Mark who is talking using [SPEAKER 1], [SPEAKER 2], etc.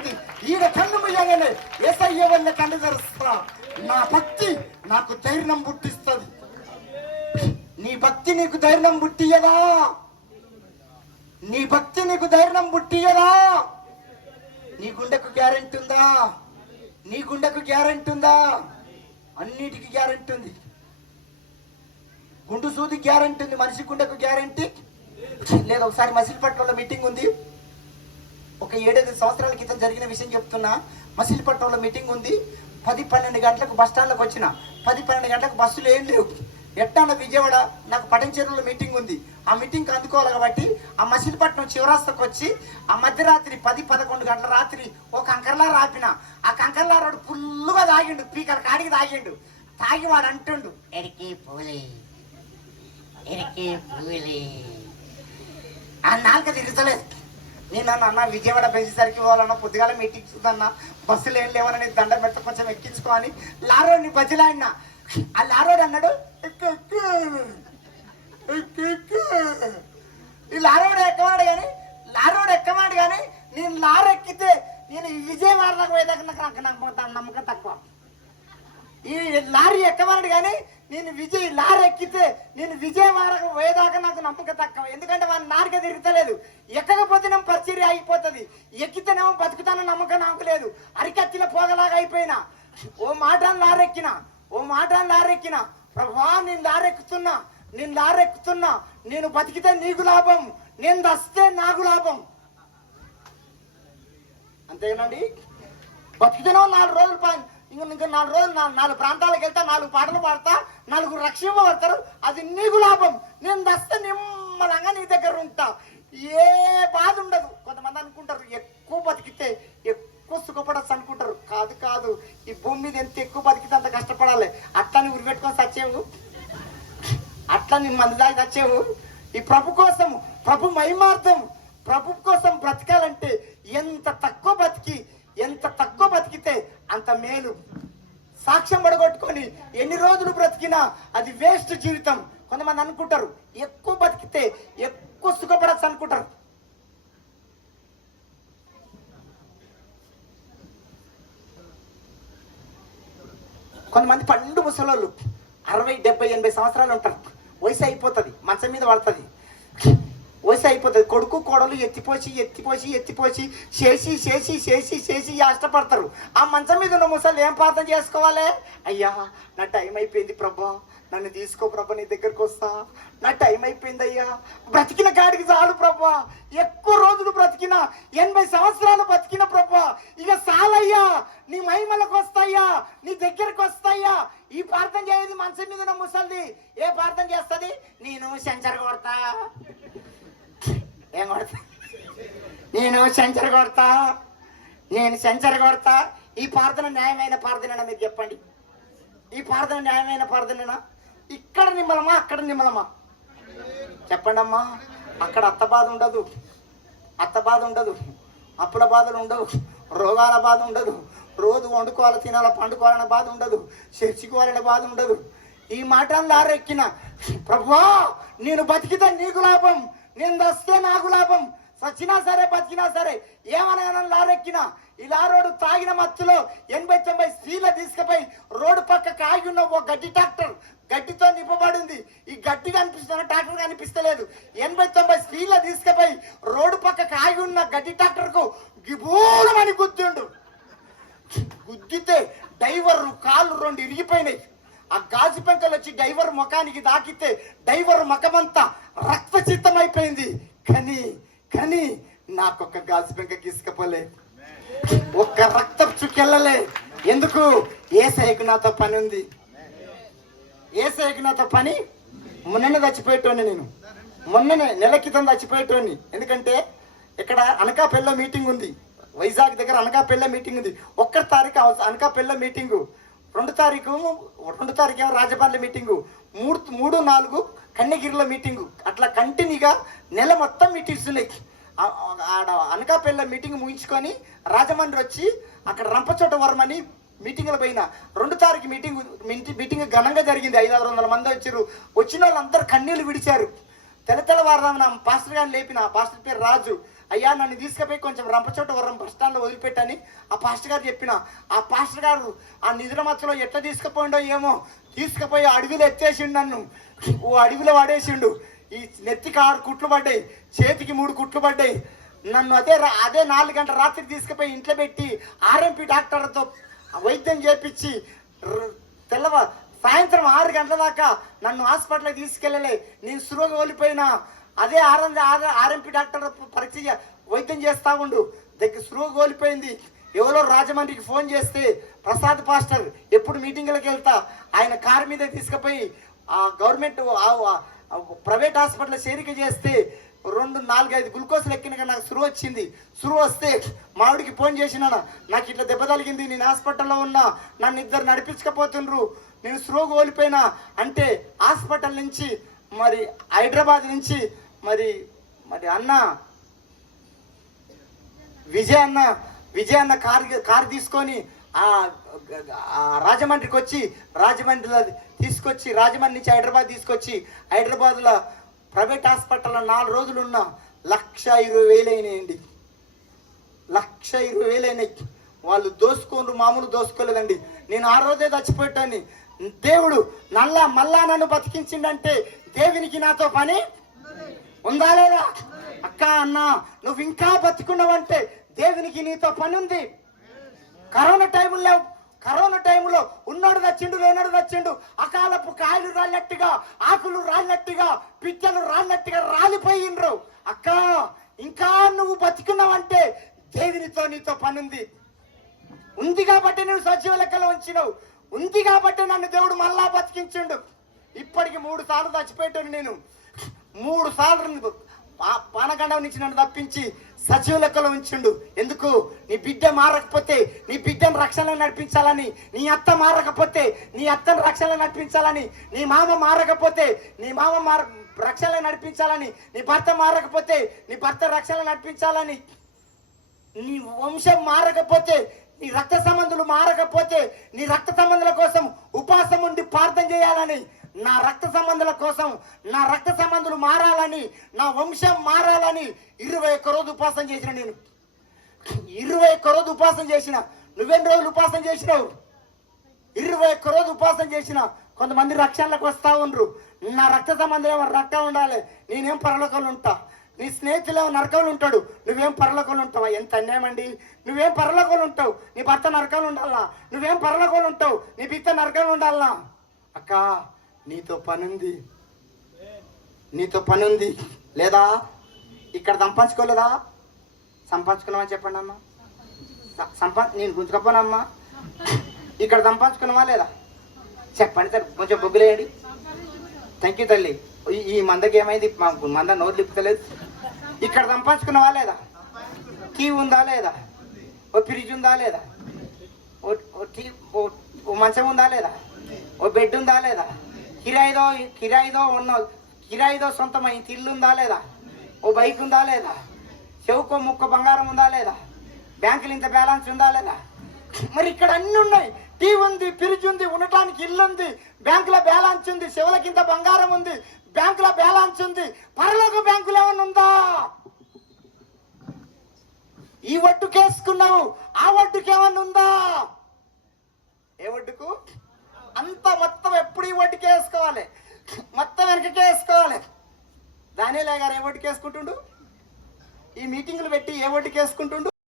[SPEAKER 1] జరిగింది. ఈడ కన్ను ముయ్యగానే ఏసయ్య వల్ల కన్ను తెరుస్తా. నా భక్తి నాకు ధైర్యం పుట్టిస్తుంది. నీ భక్తి నీకు ధైర్యం పుట్టియదా? నీ భక్తి నీకు ధైర్యం పుట్టియదా? నీ గుండెకు గ్యారెంటీ ఉందా? నీ గుండెకు గ్యారెంటీ ఉందా? అన్నిటికీ గ్యారెంటీ ఉంది. గుండు సూది గ్యారెంటీ ఉంది. మనిషి గుండెకు గ్యారెంటీ? లేదు ఒకసారి మసిలిపట్నంలో మీటింగ్ ఉంది. ఒక ఏడైదు సంవత్సరాల క్రితం జరిగిన విషయం చెప్తున్నా. మసిలిపట్నంలో మీటింగ్ ఉంది. పది పన్నెండు గంటలకు బస్ స్టాండ్లోకి వచ్చిన. పది పన్నెండు గంటలకు బస్సులు ఏం లేవు. ఎట్టాన విజయవాడ నాకు పటంచెరువులో మీటింగ్ ఉంది. ఆ మీటింగ్కి అందుకోవాలి కాబట్టి ఆ మసిలిపట్నం చివరాస్తకు వచ్చి ఆ మధ్యరాత్రి పది పదకొండు గంటల రాత్రి ఓ కంకర్లా రాపిన ఆ కంకర్లా రోడ్డు ఫుల్గా తాగిండు. పీకర్ కాడికి తాగిండు. తాగి వాడు అంటుండు ఎరికి పూలే ఎరికి పూలే. ఆ నాలుక తిరుగుతలేదు నేను అన్న విజయవాడ పెంచేసరికి పోవాలన్న పొద్దుగాల మీటింగ్ చూద్దన్న బస్సులు ఏం లేవనని దండ పెట్ట కొంచెం ఎక్కించుకోని లారోని బతిలాడిన ఆ లారోడు అన్నాడు? "ఎక్కు, ఎక్కు. ఈ లారోడు ఎక్కమాడు కానీ లారోడు ఎక్కమాడు కానీ నేను లారో ఎక్కితే నేను ఈ విజయవాడ దాకా పోయేదాకా నాకు నాకు నమ్మకం తక్కువ. ఈ లారీ ఎక్కమన్నాడు కానీ నేను విజయ్ లారీ ఎక్కితే నేను విజయవాడకు పోయేదాకా నమ్మక తక్కువ ఎందుకంటే వాళ్ళు నారిక తిరుగుతలేదు. ఎక్కకపోతేనేమో పరిచర్య అయిపోతుంది. ఎక్కితేనేమో బతుకుతానని నమ్మకం నాకు లేదు. అరికత్తిల పోగలాగా అయిపోయినా. ఓ మాట లారెక్కిన. ఓ మాట లారెక్కిన. ప్రభా నేను లారెక్కుతున్నా. నేను లారెక్కుతున్నా. నేను బతికితే నీకు లాభం. నేను దస్తే నాకు లాభం. అంతేనండి? బతికితేనో నాలుగు రోజులు పని. ఇంకా ఇంకా నాలుగు రోజులు నాలుగు ప్రాంతాలకు వెళ్తా నాలుగు పాటలు పాడతా నలుగురు రక్షింపబడతారు అది నీకు లాభం. నేను దస్తే నిమ్మలంగా నీ దగ్గర ఉంటా. ఏ బాధ ఉండదు. కొంతమంది అనుకుంటారు ఎక్కువ బతికితే ఎక్కువ సుఖపడచ్చు అనుకుంటారు. కాదు కాదు. ఈ భూమి మీద ఎంత ఎక్కువ బతికితే అంత కష్టపడాలి. అట్లా ఉరిపెట్టుకొని సచ్చేవు. అట్లా నీ మంది దాకా సచ్చేవు. ఈ ప్రభు కోసం ప్రభు మహిమార్థం ప్రభు కోసం బ్రతకాలంటే ఎంత తక్కువ బతికి ఎంత తక్కువ బతికితే అంత మేలు సాక్ష్యం పడగొట్టుకొని ఎన్ని రోజులు బ్రతికినా అది వేస్ట్ జీవితం. కొంతమంది అనుకుంటారు ఎక్కువ బతికితే ఎక్కువ సుఖపడచ్చు అనుకుంటారు. కొంతమంది పండు ముసలోళ్ళు అరవై డెబ్బై ఎనభై సంవత్సరాలు ఉంటారు. వయసు అయిపోతుంది మంచం మీద పడుతుంది. వయసు అయిపోతుంది. కొడుకు కోడలు ఎత్తిపోసి ఎత్తిపోసి ఎత్తిపోసి చేసి చేసి చేసి చేసి కష్టపడతారు ఆ మంచం మీద ఉన్న ముసలు ఏం ప్రార్థన చేసుకోవాలి? అయ్యా నా టైం అయిపోయింది ప్రభా. నన్ను తీసుకో ప్రభా నీ దగ్గరకు వస్తా. నా టైం అయిపోయింది అయ్యా. బ్రతికిన కాడికి చాలు ప్రభా. ఎక్కువ రోజులు బ్రతికిన ఎనభై సంవత్సరాలు బతికిన ప్రభా. ఇక చాలయ్యా. నీ మహిమలకు వస్తాయ్యా. నీ దగ్గరకు వస్తాయ్యా. ఈ ప్రార్థన చేయదు మనసు మీద ఉన్న ముసలిది. ఏ ప్రార్థన చేస్తుంది? నేను సెంచర్ కొడతా. ఏం కొడతా? నేను సెంచర్ కొడతా? నేను సెంచర్ కొడతా? ఈ ప్రార్థన న్యాయమైన ప్రార్థననా మీరు చెప్పండి? ఈ ప్రార్థన న్యాయమైన ప్రార్థననా ఇక్కడ నిమ్మలమా అక్కడ నిమ్మలమా? చెప్పండి అమ్మా. అక్కడ అత్త బాధ ఉండదు. అత్త బాధ ఉండదు. అప్పుల బాధలు ఉండవు. రోగాల బాధ ఉండదు. రోజు వండుకోవాలి తినాలి పండుకోవాలనే బాధ ఉండదు. చర్చికోవాలనే బాధ ఉండదు. ఈ మాట లారెక్కిన ప్రభువా నేను బతికితే నీకు లాభం. నేను దస్తే నాకు లాభం. సచ్చినా సరే బతికినా సరే ఏమనగా లారెక్కినా ఈ లారోడు తాగిన మత్తులో ఎనభై తొంభై స్త్రీల తీసుకుపోయి రోడ్డు పక్క కాగి ఉన్న ఓ గడ్డి ట్రాక్టర్ గడ్డితో నింపబడింది. ఈ గడ్డి కనిపిస్తున్న ట్రాక్టర్ కనిపిస్తలేదు. ఎనభై తొంభై స్త్రీల తీసుకుపోయి రోడ్డు పక్క కాగి ఉన్న గడ్డి ట్రాక్టర్కు గిబూలమని గుద్దిండు. గుద్దితే డైవర్ కాళ్ళు రెండు ఇరిగిపోయినాయి. ఆ గాజు పెంకలు వచ్చి డైవర్ ముఖానికి దాకితే డైవర్ ముఖమంతా రక్తచిత్తమైపోయింది. కానీ కానీ నాకొక్క గాజు పెంక గీసుకపోలే. ఒక్క రక్తం చుక్కెళ్ళలే. ఎందుకు? ఏసైకు నాతో పని ఉంది. ఏసైకు నాతో పని? మొన్ననే చచ్చిపోయేటోని నేను. మొన్ననే నెల క్రితం చచ్చిపోయేటోని ఎందుకంటే ఇక్కడ అనకాపల్లిలో మీటింగ్ ఉంది. వైజాగ్ దగ్గర అనకాపల్లిలో మీటింగ్ ఉంది. ఒక్క తారీఖు అవ- అనకాపల్లిలో మీటింగు. రెండు తారీఖు రెండు తారీఖు ఏమో రాజబార్ల మీటింగు మూడు మూడు నాలుగు కన్నగిరిలో మీటింగు అట్లా కంటిన్యూగా నెల మొత్తం మీటింగ్స్ ఉన్నాయి. ఆడ అనకాపల్లిలో మీటింగ్ ముగించుకొని రాజమండ్రి వచ్చి అక్కడ రంపచోట వర్మని మీటింగ్లో పోయిన. రెండు తారీఖు మీటింగ్ మీటింగ్ ఘనంగా జరిగింది. ఐదు ఆరు వందల మంది వచ్చారు. వచ్చిన వాళ్ళందరూ కన్నీళ్ళు విడిచారు. తెల్ల తెల్లవారుదాం నా పాస్టర్ గారిని లేపిన పాస్టర్ పేరు రాజు. అయ్యా నన్ను తీసుకుపోయి కొంచెం రంపచోట వరం బస్ స్టాండ్లో వదిలిపెట్టని ఆ పాస్టర్ గారు చెప్పిన. ఆ పాస్టర్ గారు ఆ నిద్ర మచ్చలో ఎట్లా తీసుకుపోయిండో ఏమో తీసుకుపోయి అడవిలో ఎత్తేసిండు నన్ను. ఓ అడవిలో పడేసిండు. ఈ నెత్తికి ఆరు కుట్లు పడ్డాయి చేతికి మూడు కుట్లు పడ్డాయి. నన్ను అదే రా- అదే నాలుగు గంటల రాత్రి తీసుకుపోయి ఇంట్లో పెట్టి ఆర్ఎంపీ డాక్టర్తో వైద్యం చేపించి తెల్లవ సాయంత్రం ఆరు గంటల దాకా నన్ను హాస్పిటల్కి తీసుకెళ్ళలే. నేను సురువు ఓలిపోయినా అదే ఆర్ఎం ఆర్ఎంపీ డాక్టర్ పరీక్ష వైద్యం చేస్తా ఉండు. దగ్గర సురువు కోల్పోయింది. ఎవరో రాజమండ్రికి ఫోన్ చేస్తే ప్రసాద్ పాస్టర్ ఎప్పుడు మీటింగ్లకు వెళ్తా? ఆయన కారు మీద తీసుకుపోయి ఆ గవర్నమెంట్ ఆ- ప్రైవేట్ హాస్పిటల్ చేరిక చేస్తే రెండు నాలుగైదు గ్లూకోజ్లు లెక్కినగా నాకు సురు వచ్చింది. సురు వస్తే మావిడికి ఫోన్ చేసిన నాకు ఇట్లా దెబ్బ తలిగింది నేను హాస్పిటల్లో ఉన్నా. నన్ను ఇద్దరు నడిపించకపోతుండ్రు. నేను సురు కోల్పోయినా. అంటే హాస్పిటల్ నుంచి మరి హైదరాబాద్ నుంచి మరి మరి అన్న విజయ అన్న విజయ అన్న కార్ కార్ తీసుకొని ఆ రాజమండ్రికి వచ్చి రాజమండ్రిలో తీసుకొచ్చి రాజమండ్రి నుంచి హైదరాబాద్ తీసుకొచ్చి హైదరాబాద్లో ప్రైవేట్ హాస్పిటల్లో నాలుగు రోజులు ఉన్న లక్ష ఇరవై వేలు అయినాయండి. లక్ష ఇరవై వేలు అయినాయి. వాళ్ళు దోసుకోండ్రు మామూలు దోసుకోలేదండి. నేను ఆ రోజే చచ్చిపోయాన్ని దేవుడు నల్లా మళ్ళా నన్ను బతికించిండంటే దేవునికి నాతో పని? ఉందా లేదా? అక్క అన్న నువ్వు ఇంకా బతుకున్నావంటే దేవునికి నీతో పని ఉంది కరోనా టైంలో కరోనా టైంలో ఉన్నోడు తెచ్చిండు లేనోడు తెచ్చిండు అకాలపు కాయలు రాలినట్టుగా ఆకులు రాలినట్టుగా పిచ్చలు రాలినట్టుగా రాలిపోయిండ్రు అక్క ఇంకా నువ్వు బతికున్నావంటే దేవునితో నీతో పని ఉంది ఉంది కాబట్టి నువ్వు సజీవ లెక్కలో ఉంచినావు. ఉంది కాబట్టి నన్ను దేవుడు మళ్ళా బతికించిండు. ఇప్పటికి మూడు సార్లు చచ్చిపోయాను నేను. మూడు సార్లు పా- పానగండం నుంచి నన్ను తప్పించి సచివ లెక్కలో ఉంచిండు. ఎందుకు? నీ బిడ్డ మారకపోతే నీ బిడ్డను రక్షణ నడిపించాలని నీ అత్త మారకపోతే నీ అత్తను రక్షణ నడిపించాలని నీ మామ మారకపోతే నీ మామ మార రక్షణ నడిపించాలని నీ భర్త మారకపోతే నీ భర్త రక్షణ నడిపించాలని నీ వంశం మారకపోతే నీ రక్త సంబంధులు మారకపోతే నీ రక్త సంబంధుల కోసం ఉపాసం ఉండి ప్రార్థన చేయాలని నా రక్త సంబంధుల కోసం నా రక్త సంబంధులు మారాలని నా వంశం మారాలని ఇరవై ఒక్క రోజు ఉపాసం చేసిన నేను. ఇరవై ఒక్క రోజు ఉపాసం చేసిన. నువ్వెన్ని రోజులు ఉపాసం చేసినావు? ఇరవై ఒక్క రోజు ఉపాసం చేసిన. కొంతమంది రక్షణలకు వస్తా ఉండ్రు. నా రక్త సంబంధం ఏమో రక్తం ఉండాలి? నేనేం పరలోకంలో ఉంటా? నీ స్నేహితులు నరకంలో ఉంటాడు? నువ్వేం పరలోకంలో ఉంటావా? ఎంత అన్యాయమండి నువ్వేం పరలోకంలో ఉంటావు? నీ భర్త నరకంలో ఉండాలా? నువ్వేం పరలోకంలో ఉంటావు? నీ బిడ్డ నరకంలో ఉండాలా? అక్కా నీతో పని ఉంది నీతో పనుంది. లేదా? ఇక్కడ సంపాదించుకోలేదా? సంపాదించుకున్నామా చెప్పండి అమ్మా. సంపా నేను గుంజుకపోనమ్మా. ఇక్కడ సంపాదించుకున్నామా లేదా? చెప్పండి సార్ కొంచెం బొగ్గులేయండి. థ్యాంక్ యూ తల్లి. ఈ- ఈ మందకి ఏమైంది? మాకు మంద నోరు లిప్పుతలేదు ఇక్కడ సంపాదించుకున్నావా లేదా? కీ ఉందా లేదా? ఓ ఫ్రిడ్జ్ ఉందా లేదా? ఓ ఓ టీ ఓ ఓ మంచం ఉందా లేదా? ఓ బెడ్ ఉందా లేదా? కిరాయిదో కిరాయిదో ఉన్న కిరాయిదో సొంతమైన ఇల్లు ఉందా లేదా? ఓ బైక్ ఉందా లేదా? చెవుకో ముక్క బంగారం ఉందా లేదా? బ్యాంకులు ఇంత బ్యాలెన్స్ ఉందా లేదా? మరి ఇక్కడ అన్ని ఉన్నాయి. టీ ఉంది ఫ్రిడ్జ్ ఉంది ఉండటానికి ఇల్లు ఉంది బ్యాంకులో బ్యాలెన్స్ ఉంది శివులకి ఇంత బంగారం ఉంది బ్యాంకులో బ్యాలెన్స్ ఉంది పరలోక బ్యాంకులో ఏమన్నా ఉందా? ఈ ఒడ్డుకేసుకున్నావు ఆ వడ్డుకేమన్నా ఉందా? ఏ ఒడ్డుకు? అంత మొత్తం ఎప్పుడు ఈ ఒడ్డుకే వేసుకోవాలి మొత్తం వెనకకే వేసుకోవాలి దానిలే గారు ఏ ఒడ్డుకి వేసుకుంటుండు ఈ మీటింగులు పెట్టి ఏ ఒడ్డుకి వేసుకుంటుండు